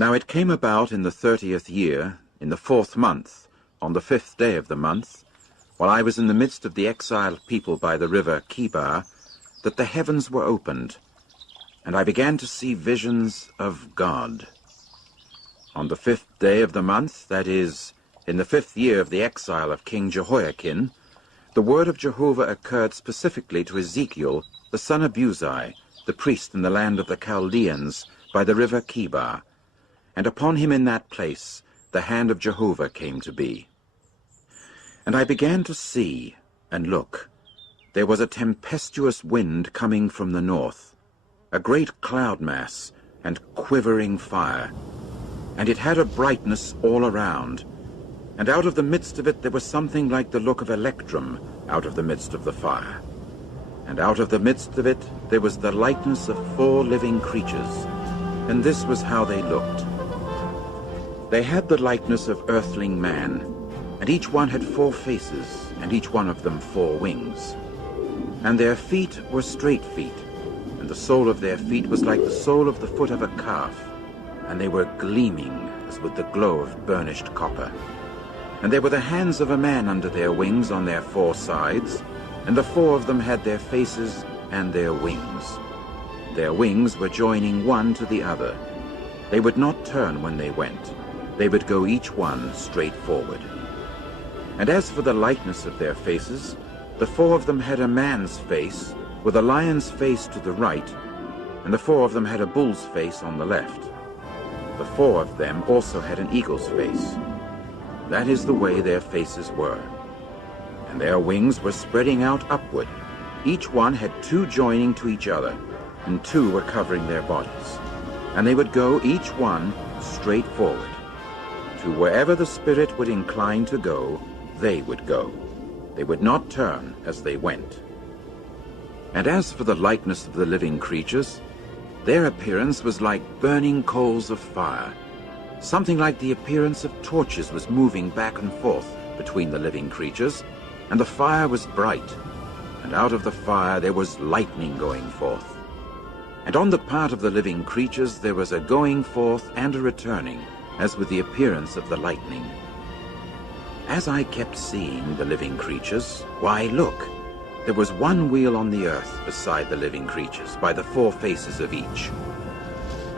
Now it came about in the 30th year, in the 4th month, on the 5th day of the month, while I was in the midst of the exiled people by the river Chebar, that the heavens were opened, and I began to see visions of God. On the 5th day of the month, that is, in the 5th year of the exile of King Jehoiakim, the word of Jehovah occurred specifically to Ezekiel, the son of Buzi, the priest in the land of the Chaldeans, by the river Chebar, and upon him in that place the hand of Jehovah came to be. And I began to see, and look, there was a tempestuous wind coming from the north, a great cloud mass and quivering fire, and it had a brightness all around, and out of the midst of it there was something like the look of electrum out of the midst of the fire. And out of the midst of it there was the likeness of 4 living creatures, and this was how they looked. They had the likeness of earthling man, and each one had 4 faces, and each one of them 4 wings. And their feet were straight feet, and the sole of their feet was like the sole of the foot of a calf, and they were gleaming as with the glow of burnished copper. And there were the hands of a man under their wings on their 4 sides, and the 4 of them had their faces and their wings. Their wings were joining one to the other. They would not turn when they went. They would go each one straight forward. And as for the likeness of their faces, the 4 of them had a man's face, with a lion's face to the right, and the 4 of them had a bull's face on the left. The 4 of them also had an eagle's face. That is the way their faces were. And their wings were spreading out upward. Each one had 2 joining to each other, and 2 were covering their bodies. And they would go each one straight forward. To wherever the Spirit would incline to go, they would go. They would not turn as they went. And as for the likeness of the living creatures, their appearance was like burning coals of fire. Something like the appearance of torches was moving back and forth between the living creatures, and the fire was bright, and out of the fire there was lightning going forth. And on the part of the living creatures there was a going forth and a returning, as with the appearance of the lightning. As I kept seeing the living creatures, why, look, there was one wheel on the earth beside the living creatures, by the 4 faces of each.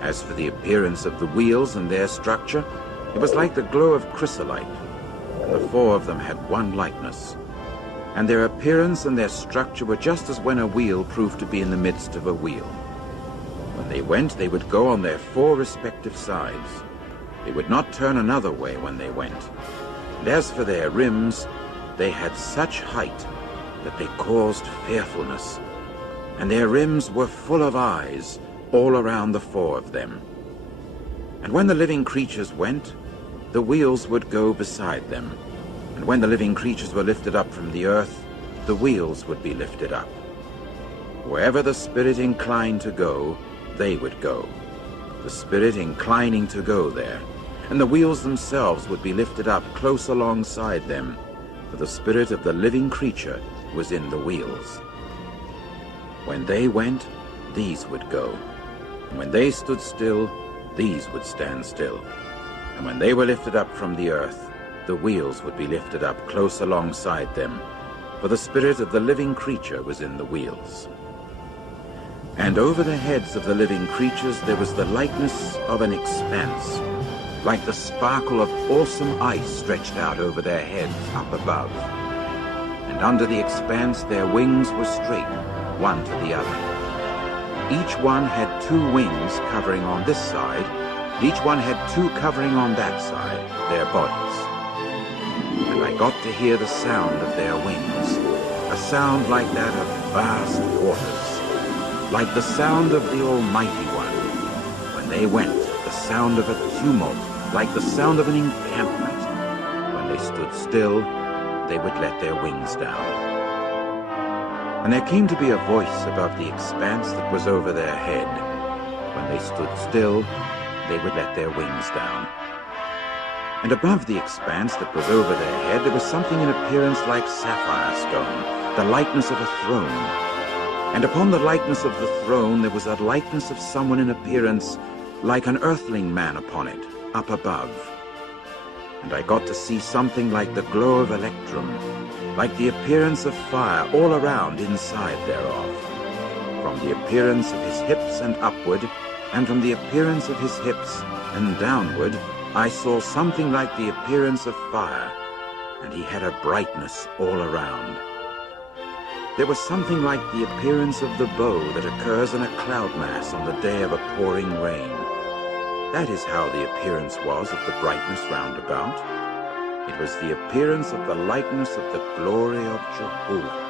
As for the appearance of the wheels and their structure, it was like the glow of chrysolite, and the 4 of them had one likeness. And their appearance and their structure were just as when a wheel proved to be in the midst of a wheel. When they went, they would go on their 4 respective sides. They would not turn another way when they went. And as for their rims, they had such height that they caused fearfulness. And their rims were full of eyes all around the 4 of them. And when the living creatures went, the wheels would go beside them. And when the living creatures were lifted up from the earth, the wheels would be lifted up. Wherever the Spirit inclined to go, they would go, the Spirit inclining to go there. And the wheels themselves would be lifted up close alongside them, for the spirit of the living creature was in the wheels. When they went, these would go. And when they stood still, these would stand still. And when they were lifted up from the earth, the wheels would be lifted up close alongside them, for the spirit of the living creature was in the wheels. And over the heads of the living creatures there was the likeness of an expanse, like the sparkle of awesome ice stretched out over their heads up above. And under the expanse their wings were straight, one to the other. Each one had 2 wings covering on this side, and each one had 2 covering on that side, their bodies. And I got to hear the sound of their wings, a sound like that of vast waters, like the sound of the Almighty One. When they went, the sound of a tumult, like the sound of an encampment. When they stood still, they would let their wings down. And there came to be a voice above the expanse that was over their head. When they stood still, they would let their wings down. And above the expanse that was over their head, there was something in appearance like sapphire stone, the likeness of a throne. And upon the likeness of the throne there was a likeness of someone in appearance like an earthling man upon it, up above. And I got to see something like the glow of electrum, like the appearance of fire all around inside thereof. From the appearance of his hips and upward, and from the appearance of his hips and downward, I saw something like the appearance of fire, and he had a brightness all around. There was something like the appearance of the bow that occurs in a cloud mass on the day of a pouring rain. That is how the appearance was of the brightness round about. It was the appearance of the likeness of the glory of Jehovah.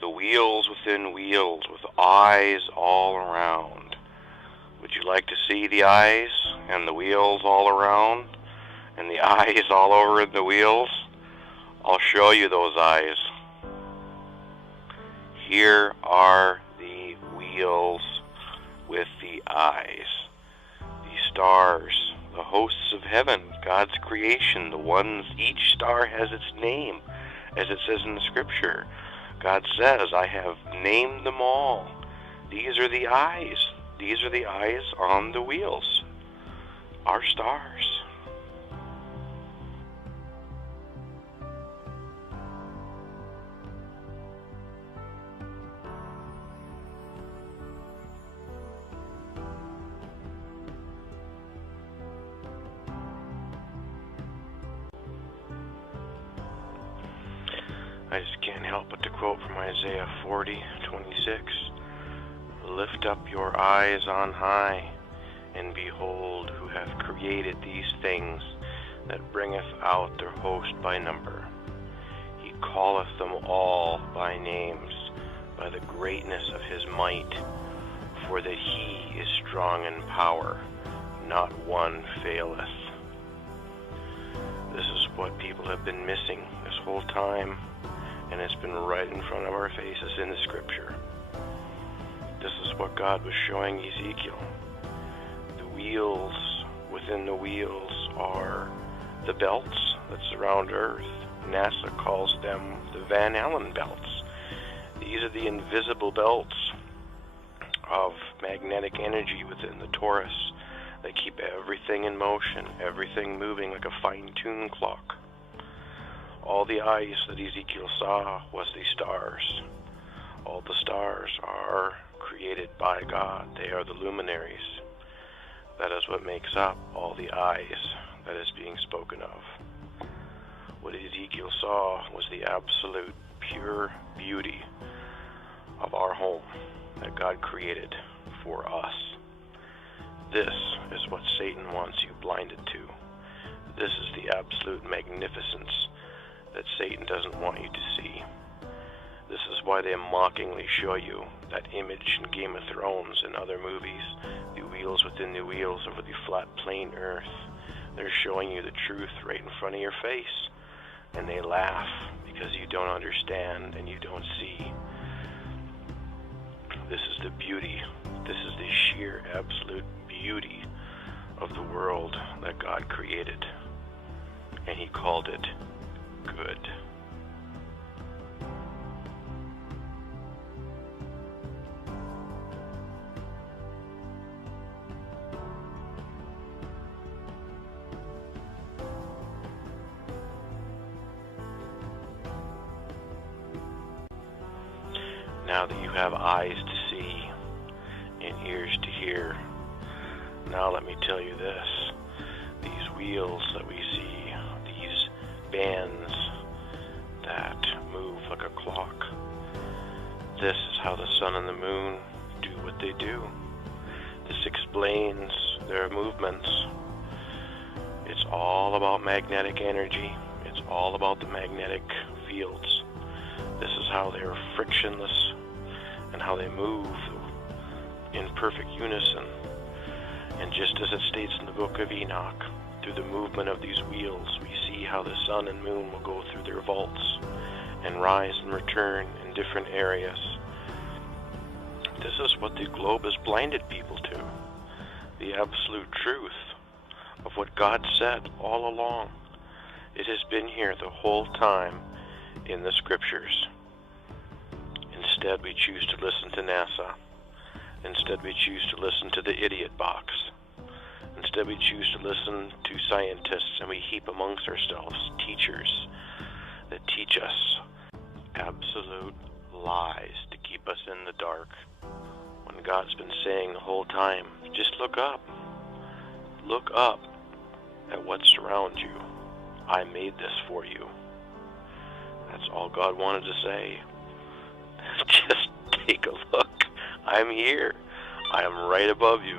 The wheels within wheels, with eyes all around. Would you like to see the eyes and the wheels all around, and the eyes all over the wheels? I'll show you those eyes. Here are the wheels with the eyes. The stars, the hosts of heaven, God's creation, the ones, each star has its name, as it says in the scripture. God says, I have named them all. These are the eyes. These are the eyes on the wheels. Our stars. I just can't help but to quote from Isaiah 40:26. Lift up your eyes on high, and behold, who hath created these things, that bringeth out their host by number. He calleth them all by names, by the greatness of his might, for that he is strong in power, not one faileth. This is what people have been missing this whole time, and it's been right in front of our faces in the scripture. This is what God was showing Ezekiel. The wheels within the wheels are the belts that surround Earth. NASA calls them the Van Allen belts. These are the invisible belts of magnetic energy within the torus. They keep everything in motion, everything moving like a fine-tuned clock. All the eyes that Ezekiel saw was the stars. All the stars are created by God. They are the luminaries. That is what makes up all the eyes that is being spoken of. What Ezekiel saw was the absolute pure beauty of our home that God created for us. This is what Satan wants you blinded to. This is the absolute magnificence that Satan doesn't want you to see. This is why they mockingly show you that image in Game of Thrones and other movies, the wheels within the wheels over the flat plain earth. They're showing you the truth right in front of your face, and they laugh because you don't understand and you don't see. This is the beauty. This is the sheer absolute beauty of the world that God created, and he called it good. Now that you have eyes to see and ears to hear, now let me tell you this. These wheels that we see, these bands that move like a clock, this is how the sun and the moon do what they do. This explains their movements. It's all about magnetic energy. It's all about the magnetic fields. This is how they're frictionless and how they move in perfect unison. And just as it states in the book of Enoch, through the movement of these wheels, we see how the sun and moon will go through their vaults and rise and return in different areas. This is what the globe has blinded people to, the absolute truth of what God said all along. It has been here the whole time in the scriptures. Instead, we choose to listen to NASA. Instead, we choose to listen to the idiot box. Instead, we choose to listen to scientists, and we heap amongst ourselves teachers that teach us absolute lies to keep us in the dark. When God's been saying the whole time, just look up. Look up at what surrounds you. I made this for you. That's all God wanted to say. Just take a look. I'm here. I am right above you.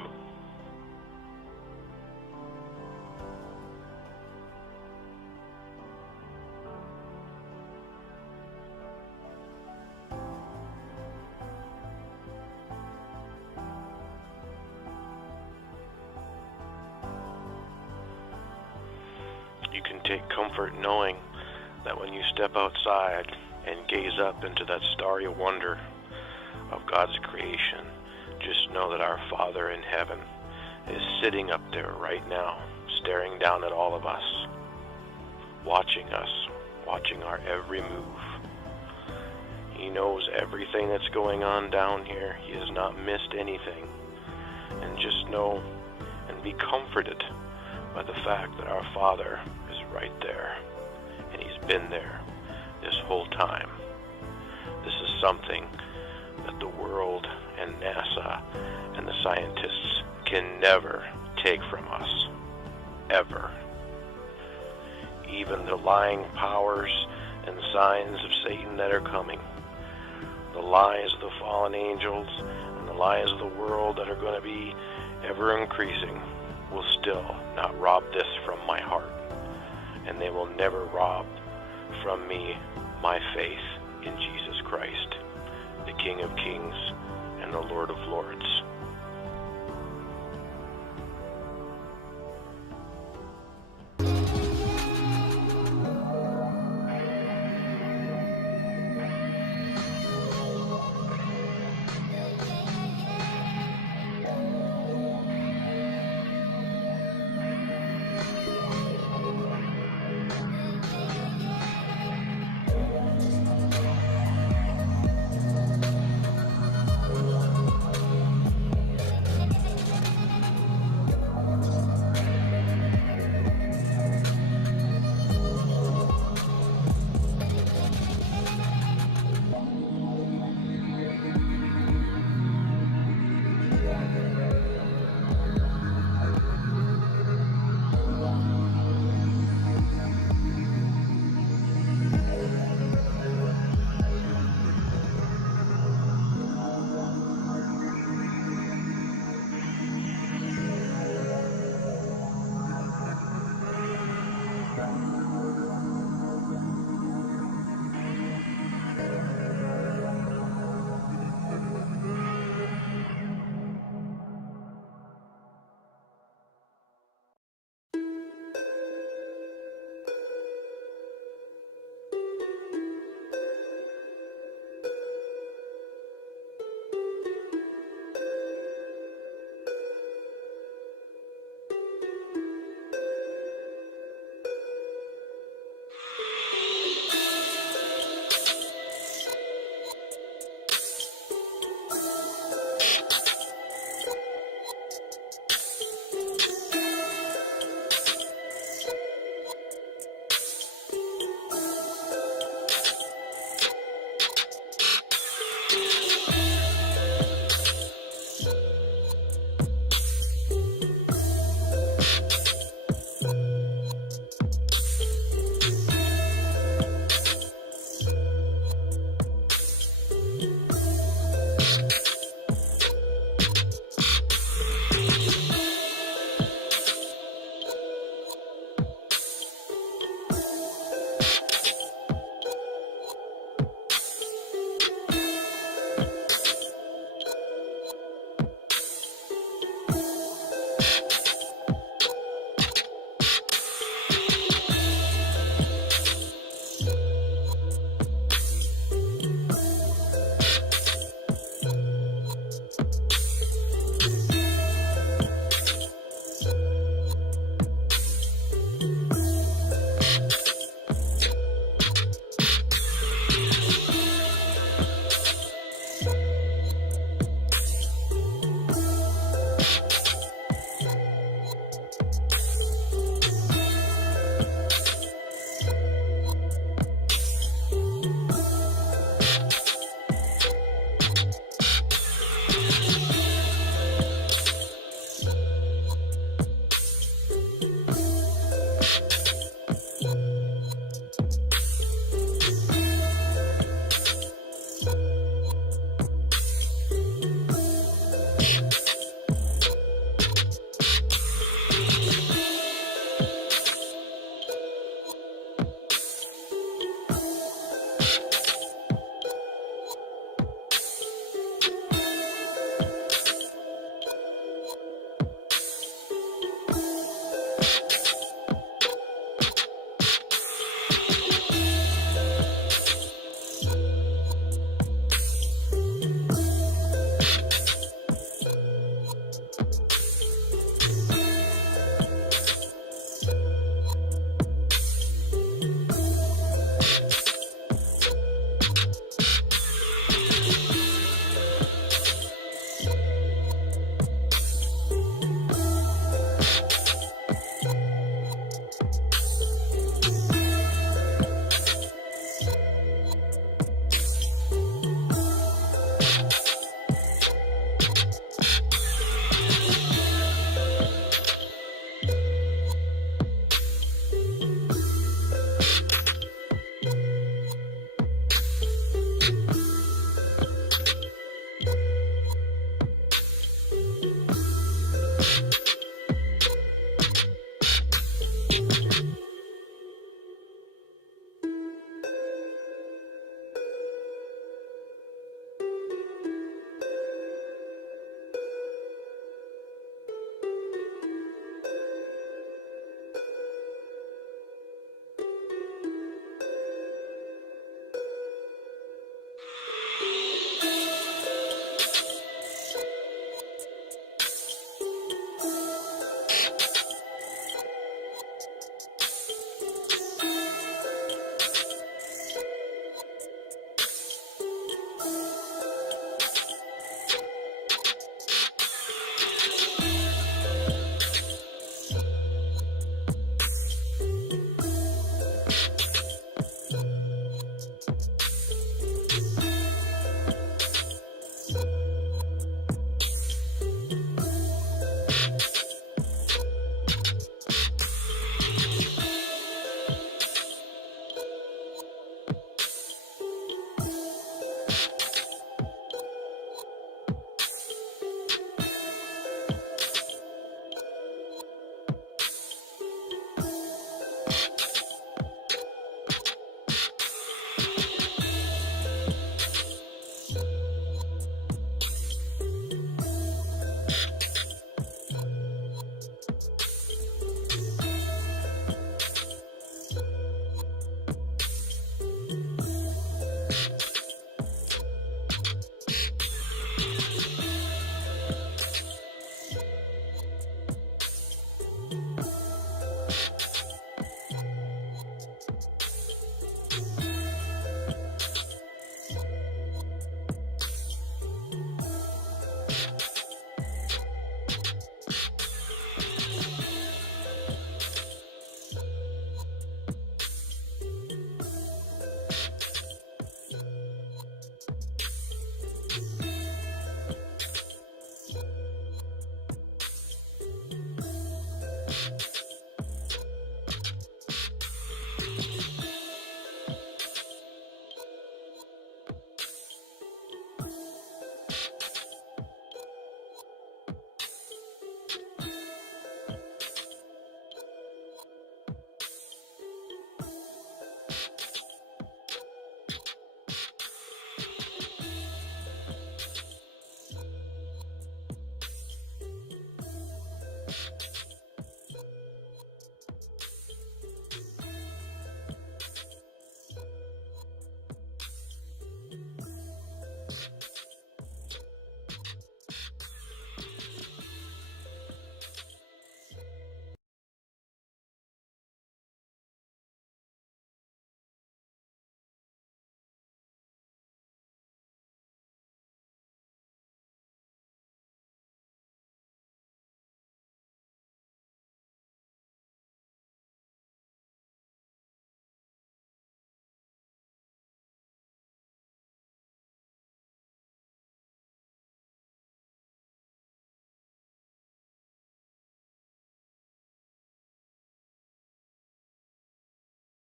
You can take comfort knowing that when you step outside and gaze up into that starry wonder of God's creation, just know that our Father in heaven is sitting up there right now, staring down at all of us, watching our every move. He knows everything that's going on down here. He has not missed anything. And just know and be comforted by the fact that our Father is right there, and he's been there this whole time. This is something that the world and NASA and the scientists can never take from us, ever. Even the lying powers and signs of Satan that are coming, the lies of the fallen angels and the lies of the world that are going to be ever increasing will still not rob this from my heart. And they will never rob from me my faith in Jesus Christ, the King of Kings and the Lord of Lords.